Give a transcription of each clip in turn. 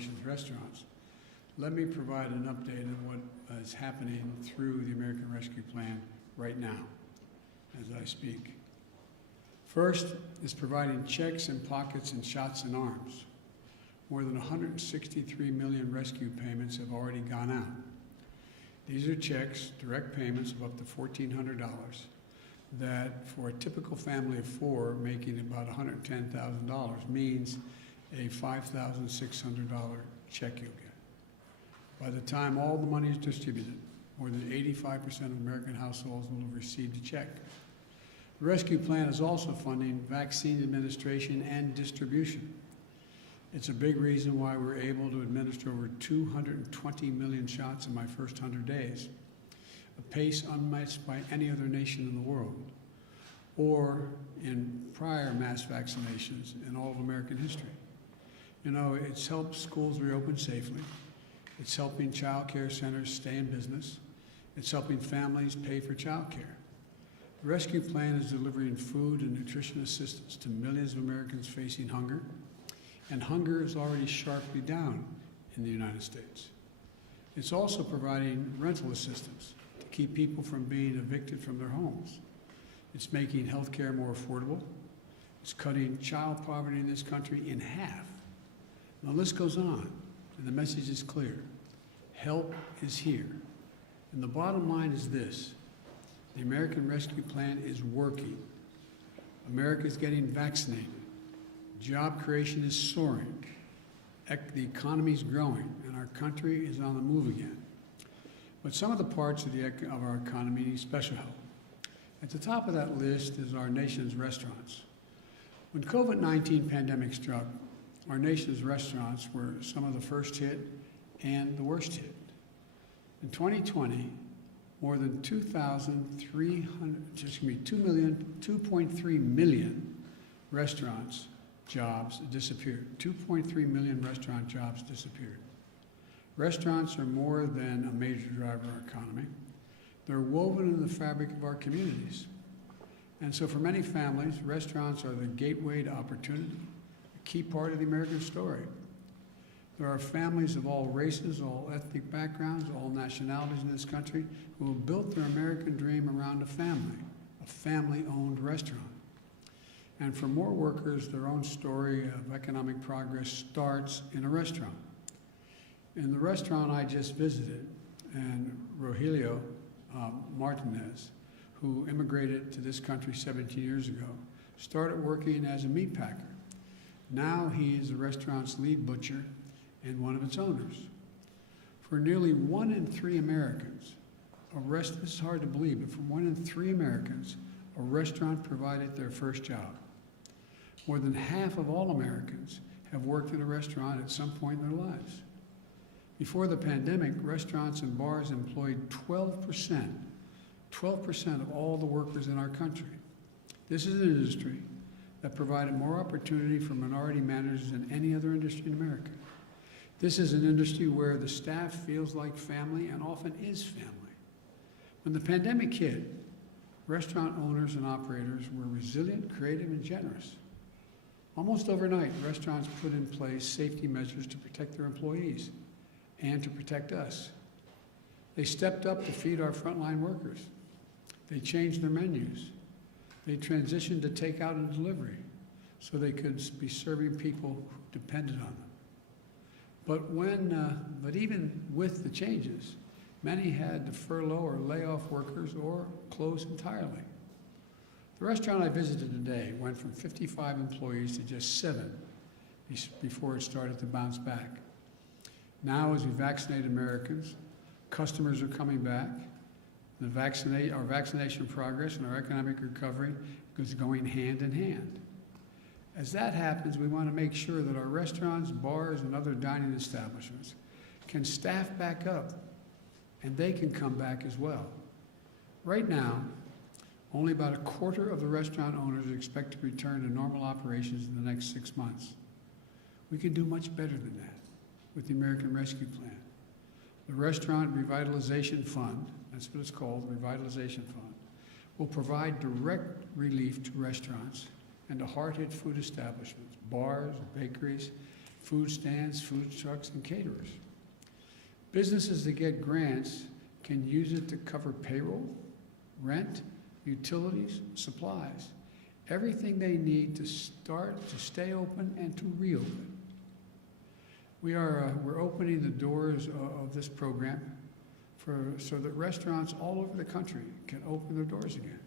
nation's restaurants. Let me provide an update on what is happening through the American Rescue Plan right now as I speak. First is providing checks in pockets and shots in arms. More than 163 million rescue payments have already gone out. These are checks, direct payments of up to $1,400 that for a typical family of four making about $110,000 means a $5,600 check you'll get. By the time all the money is distributed, more than 85% of American households will have received a check. The rescue plan is also funding vaccine administration and distribution. It's a big reason why we're able to administer over 220 million shots in my first 100 days, a pace unmatched by any other nation in the world, or in prior mass vaccinations in all of American history. You know, it's helped schools reopen safely. It's helping child care centers stay in business. It's helping families pay for child care. The rescue plan is delivering food and nutrition assistance to millions of Americans facing hunger, and hunger is already sharply down in the United States. It's also providing rental assistance to keep people from being evicted from their homes. It's making health care more affordable. It's cutting child poverty in this country in half. The list goes on, and the message is clear. Help is here. And the bottom line is this: the American Rescue Plan is working. America is getting vaccinated. Job creation is soaring. The economy is growing, and our country is on the move again. But some of the parts of our economy need special help. At the top of that list is our nation's restaurants. When COVID-19 pandemic struck, our nation's restaurants were some of the first hit and the worst hit. In 2020, more than 2.3 million restaurants jobs disappeared. 2.3 million restaurant jobs disappeared. Restaurants are more than a major driver of our economy. They're woven into the fabric of our communities. And so for many families, restaurants are the gateway to opportunity, a key part of the American story. There are families of all races, all ethnic backgrounds, all nationalities in this country who have built their American dream around a family-owned restaurant. And for more workers, their own story of economic progress starts in a restaurant. In the restaurant I just visited, and Rogelio Martinez, who immigrated to this country 17 years ago, started working as a meat packer. Now he is the restaurant's lead butcher and one of its owners. For nearly 1 in 3 Americans, this is hard to believe, but for 1 in 3 Americans, a restaurant provided their first job. More than half of all Americans have worked in a restaurant at some point in their lives. Before the pandemic, restaurants and bars employed 12% of all the workers in our country. This is an industry that provided more opportunity for minority managers than any other industry in America. This is an industry where the staff feels like family and often is family. When the pandemic hit, restaurant owners and operators were resilient, creative, and generous. Almost overnight, restaurants put in place safety measures to protect their employees and to protect us. They stepped up to feed our frontline workers. They changed their menus. They transitioned to takeout and delivery so they could be serving people who depended on them. But even with the changes, many had to furlough or lay off workers or close entirely. The restaurant I visited today went from 55 employees to just 7 before it started to bounce back. Now, as we vaccinate Americans, customers are coming back. Our vaccination progress and our economic recovery is going hand in hand. As that happens, we want to make sure that our restaurants, bars, and other dining establishments can staff back up, and they can come back as well. Right now, only about a quarter of the restaurant owners expect to return to normal operations in the next 6 months. We can do much better than that with the American Rescue Plan. The Restaurant Revitalization Fund, that's what it's called, the Revitalization Fund, will provide direct relief to restaurants and to hard-hit food establishments, bars, bakeries, food stands, food trucks, and caterers. Businesses that get grants can use it to cover payroll, rent, utilities, supplies, everything they need to stay open and to reopen. We're opening the doors of this program so that restaurants all over the country can open their doors again.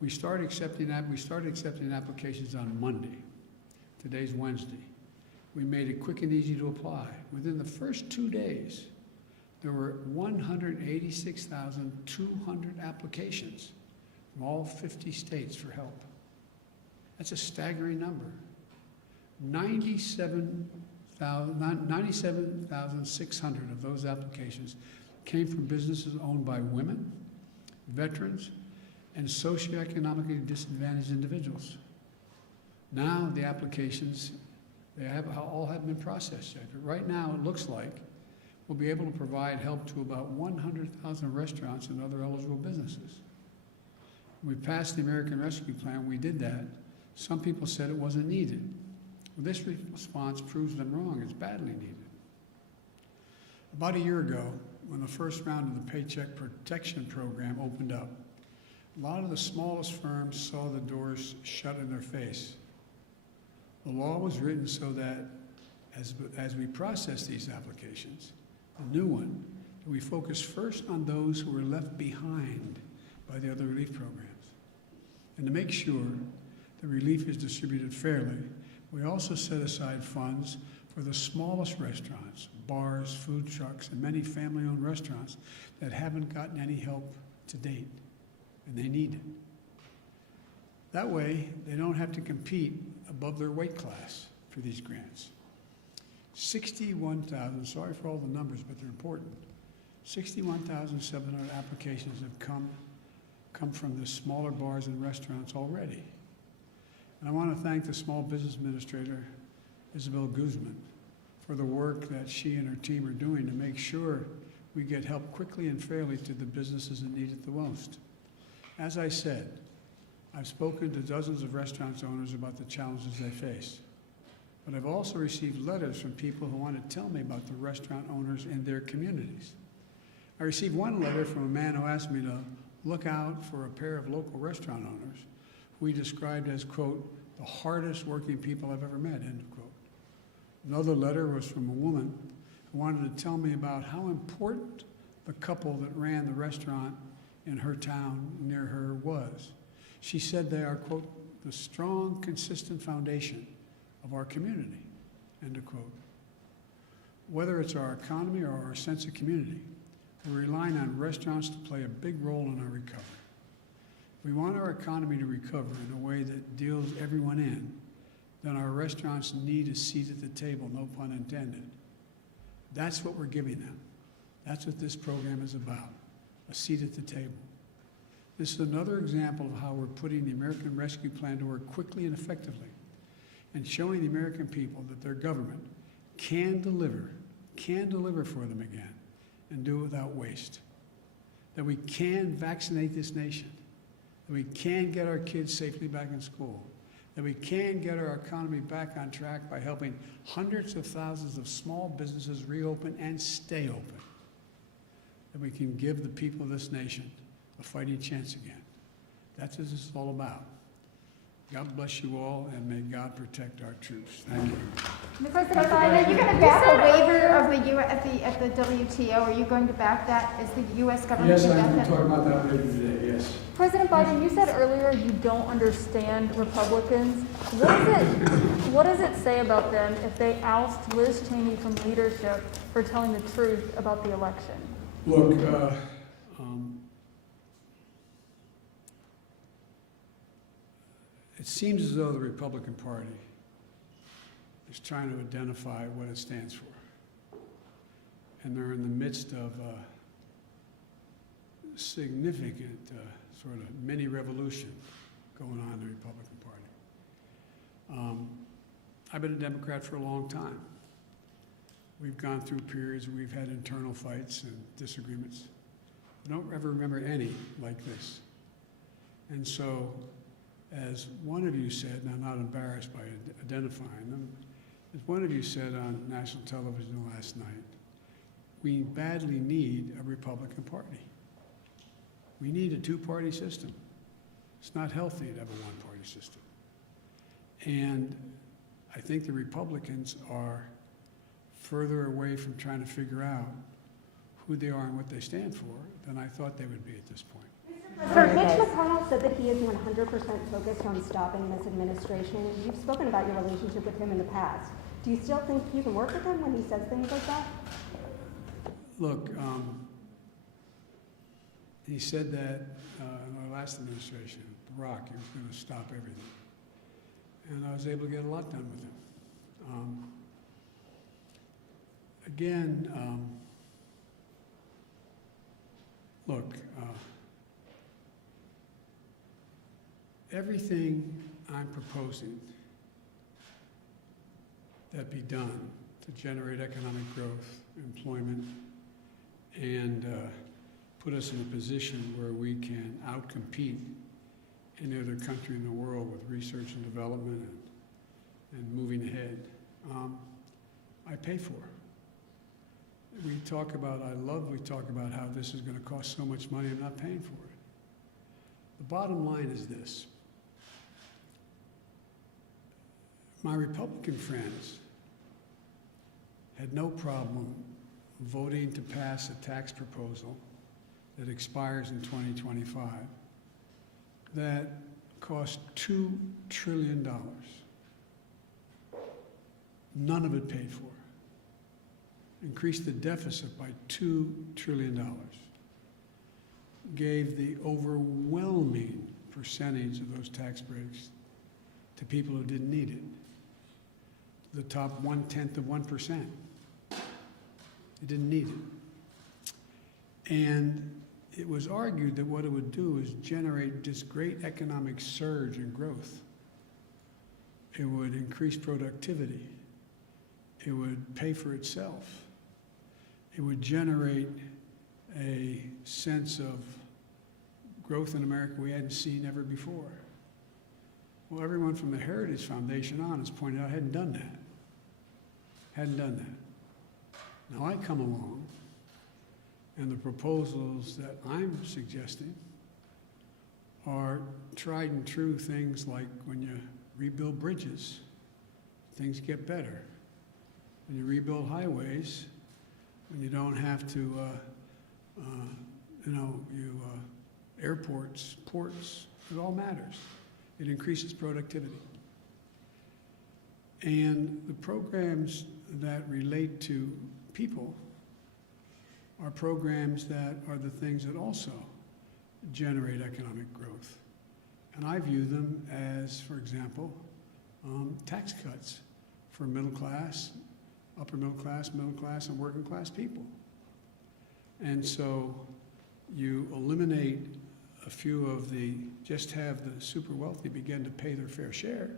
We started accepting applications on Monday. Today's Wednesday. We made it quick and easy to apply. Within the first 2 days, there were 186,200 applications from all 50 states for help. That's a staggering number. 97,600 of those applications came from businesses owned by women, veterans, and socioeconomically disadvantaged individuals. Now the applications, all have been processed yet. But right now it looks like we'll be able to provide help to about 100,000 restaurants and other eligible businesses. When we passed the American Rescue Plan, we did that. Some people said it wasn't needed. Well, this response proves them wrong. It's badly needed. About a year ago, when the first round of the Paycheck Protection Program opened up, a lot of the smallest firms saw the doors shut in their face. The law was written so that as we process these applications, the new one, we focus first on those who were left behind by the other relief programs. And to make sure the relief is distributed fairly, we also set aside funds for the smallest restaurants, bars, food trucks, and many family-owned restaurants that haven't gotten any help to date, and they need it. That way, they don't have to compete above their weight class for these grants. 61,000, sorry for all the numbers, but they're important. 61,700 applications have come from the smaller bars and restaurants already. And I want to thank the Small Business Administrator, Isabel Guzman, for the work that she and her team are doing to make sure we get help quickly and fairly to the businesses that need it the most. As I said, I've spoken to dozens of restaurant owners about the challenges they face. But I've also received letters from people who want to tell me about the restaurant owners in their communities. I received one letter from a man who asked me to look out for a pair of local restaurant owners who he described as, quote, the hardest working people I've ever met, end of quote. Another letter was from a woman who wanted to tell me about how important the couple that ran the restaurant in her town near her was. She said they are, quote, the strong, consistent foundation of our community, end of quote. Whether it's our economy or our sense of community, we're relying on restaurants to play a big role in our recovery. If we want our economy to recover in a way that deals everyone in, then our restaurants need a seat at the table, no pun intended. That's what we're giving them. That's what this program is about, a seat at the table. This is another example of how we're putting the American Rescue Plan to work quickly and effectively and showing the American people that their government can deliver for them again and do it without waste. That we can vaccinate this nation, that we can get our kids safely back in school, that we can get our economy back on track by helping hundreds of thousands of small businesses reopen and stay open, that we can give the people of this nation a fighting chance again. That's what this is all about. God bless you all, and may God protect our troops. Thank you. Mr. President Biden, are you going to back a waiver of the at the WTO? Are you going to back that? Is the U.S. government? Yes, I'm talking about that later today. Yes. President Biden, you said earlier you don't understand Republicans. What does it say about them if they oust Liz Cheney from leadership for telling the truth about the election? Look, it seems as though the Republican Party is trying to identify what it stands for. And they're in the midst of a significant sort of mini revolution going on in the Republican Party. I've been a Democrat for a long time. We've gone through periods where we've had internal fights and disagreements. I don't ever remember any like this. And so, as one of you said, and I'm not embarrassed by identifying them, As one of you said on national television last night, we badly need a Republican Party. We need a two-party system. It's not healthy to have a one-party system. And I think the Republicans are further away from trying to figure out who they are and what they stand for than I thought they would be at this point. Sir, Mitch McConnell said that he is 100% focused on stopping this administration. You've spoken about your relationship with him in the past. Do you still think you can work with him when he says things like that? Look, he said that in our last administration, Barack, he was going to stop everything. And I was able to get a lot done with him. Look, everything I'm proposing that be done to generate economic growth, employment, and put us in a position where we can outcompete any other country in the world with research and development and moving ahead, I pay for. We talk about how this is going to cost so much money, I'm not paying for it. The bottom line is this. My Republican friends had no problem voting to pass a tax proposal that expires in 2025 that cost $2 trillion. None of it paid for. Increased the deficit by $2 trillion. Gave the overwhelming percentage of those tax breaks to people who didn't need it. The top 1/10 of 1%. They didn't need it. And it was argued that what it would do is generate this great economic surge and growth. It would increase productivity. It would pay for itself. It would generate a sense of growth in America we hadn't seen ever before. Well, everyone from the Heritage Foundation on has pointed out, hadn't done that. Hadn't done that. Now I come along, and the proposals that I'm suggesting are tried and true things like when you rebuild bridges, things get better. When you rebuild highways, when you don't have to, airports, ports, it all matters. It increases productivity. And the programs that relate to people are programs that are the things that also generate economic growth. And I view them as, for example, tax cuts for middle class, upper middle class, and working class people. And so you eliminate a few of just have the super wealthy begin to pay their fair share.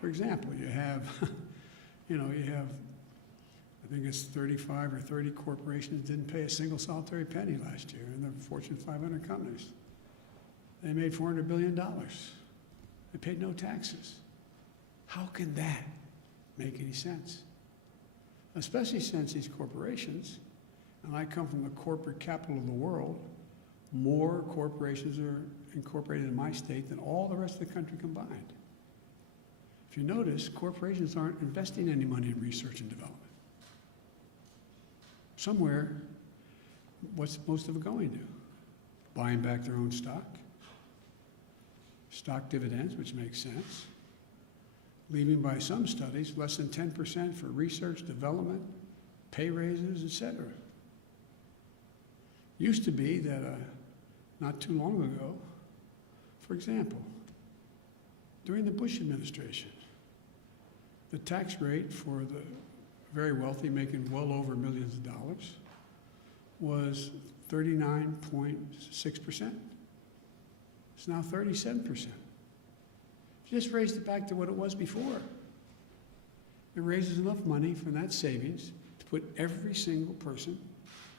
For example, you have, I think it's 35 or 30 corporations didn't pay a single solitary penny last year in the Fortune 500 companies. They made $400 billion. They paid no taxes. How can that make any sense? Especially since these corporations, and I come from the corporate capital of the world, more corporations are incorporated in my state than all the rest of the country combined. If you notice, corporations aren't investing any money in research and development. Somewhere, what's most of it going to? Buying back their own stock dividends, which makes sense, leaving by some studies less than 10% for research, development, pay raises, etc. Used to be that not too long ago, for example, during the Bush administration, the tax rate for the very wealthy making well over millions of dollars was 39.6%. It's now 37%. Just raised it back to what it was before. It raises enough money from that savings to put every single person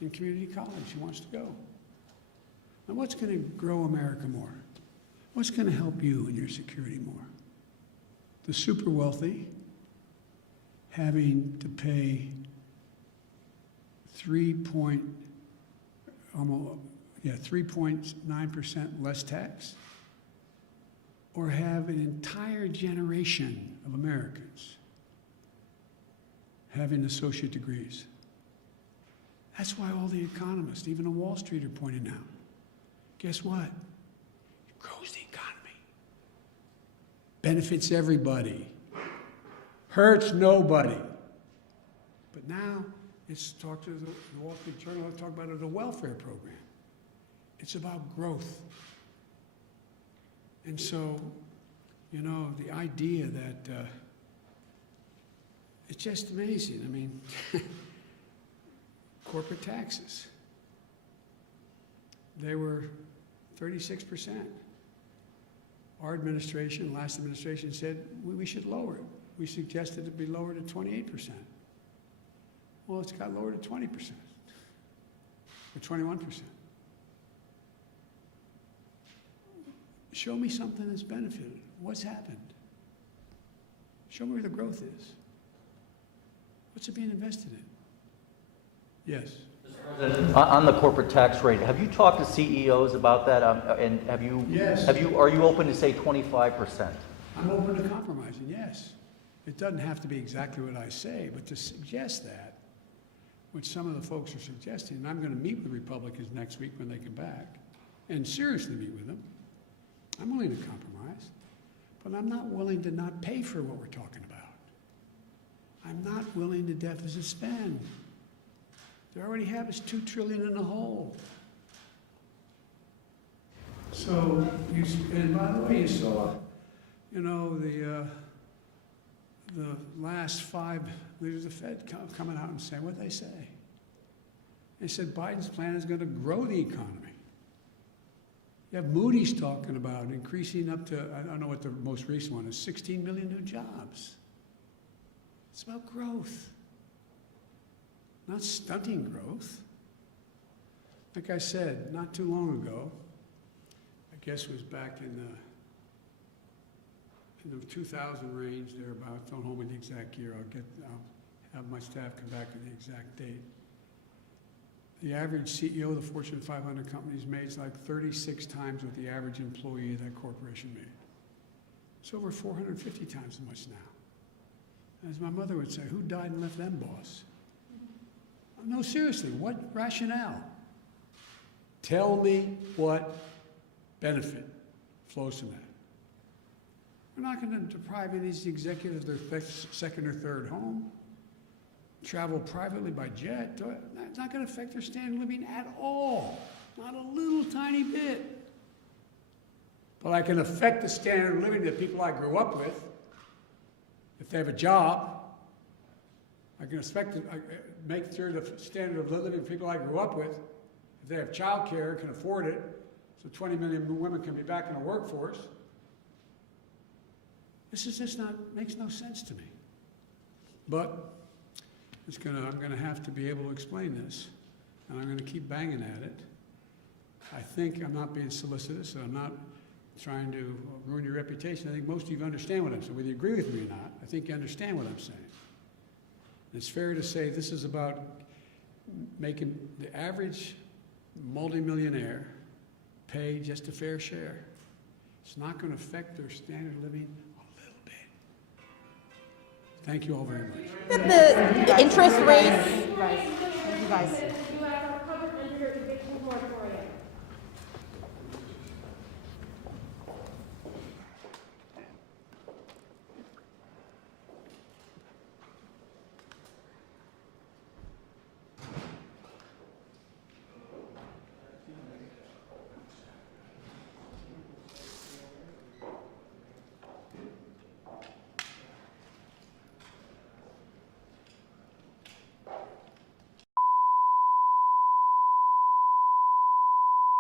in community college who wants to go. Now, what's going to grow America more? What's going to help you and your security more? The super wealthy having to pay 3.9% less tax, or have an entire generation of Americans having associate degrees. That's why all the economists, even on Wall Street, are pointing out, guess what? It grows the economy. Benefits everybody. Hurts nobody. But now, it's talk to the Wall Street Journal, let's talk about it as a welfare program. It's about growth. And so, you know, the idea that it's just amazing. I mean, corporate taxes, they were 36%. Our administration, last administration, said we should lower it. We suggested it be lowered to 28%. Well, it's got lowered to 20%, or 21%. Show me something that's benefited. What's happened? Show me where the growth is. What's it being invested in? Yes. On the corporate tax rate, have you talked to CEOs about that? And have you? Yes. Are you open to say 25%? I'm open to compromising, yes. It doesn't have to be exactly what I say, but to suggest that, which some of the folks are suggesting, and I'm going to meet with Republicans next week when they come back, and seriously meet with them. I'm willing to compromise, but I'm not willing to not pay for what we're talking about. I'm not willing to deficit spend. They already have us $2 trillion in the hole. So, and by the way, you saw, you know, the last 5 leaders of the Fed coming out and saying what they say. They said Biden's plan is going to grow the economy. You have Moody's talking about increasing up to, I don't know what the most recent one is, 16 million new jobs. It's about growth, not stunting growth. Like I said, not too long ago, I guess it was back in the 2000 range, thereabouts. Don't hold me to the exact year. I'll have my staff come back with the exact date. The average CEO of the Fortune 500 companies makes like 36 times what the average employee of that corporation made. It's over 450 times as much now. As my mother would say, who died and left them boss? No, seriously, what rationale? Tell me what benefit flows from that. We're not going to deprive any of these executives of their second or third home. Travel privately by jet. It's not going to affect their standard of living at all. Not a little tiny bit. But I can affect the standard of living that people I grew up with. If they have a job, I can make sure the standard of living of people I grew up with, if they have child care, can afford it, so 20 million women can be back in the workforce. This is just makes no sense to me. But I'm going to have to be able to explain this, and I'm going to keep banging at it. I think I'm not being solicitous, and I'm not trying to ruin your reputation. I think most of you understand what I'm saying. Whether you agree with me or not, I think you understand what I'm saying. It's fair to say this is about making the average multimillionaire pay just a fair share. It's not going to affect their standard of living a little bit. Thank you all very much. The interest rates. Thank you guys.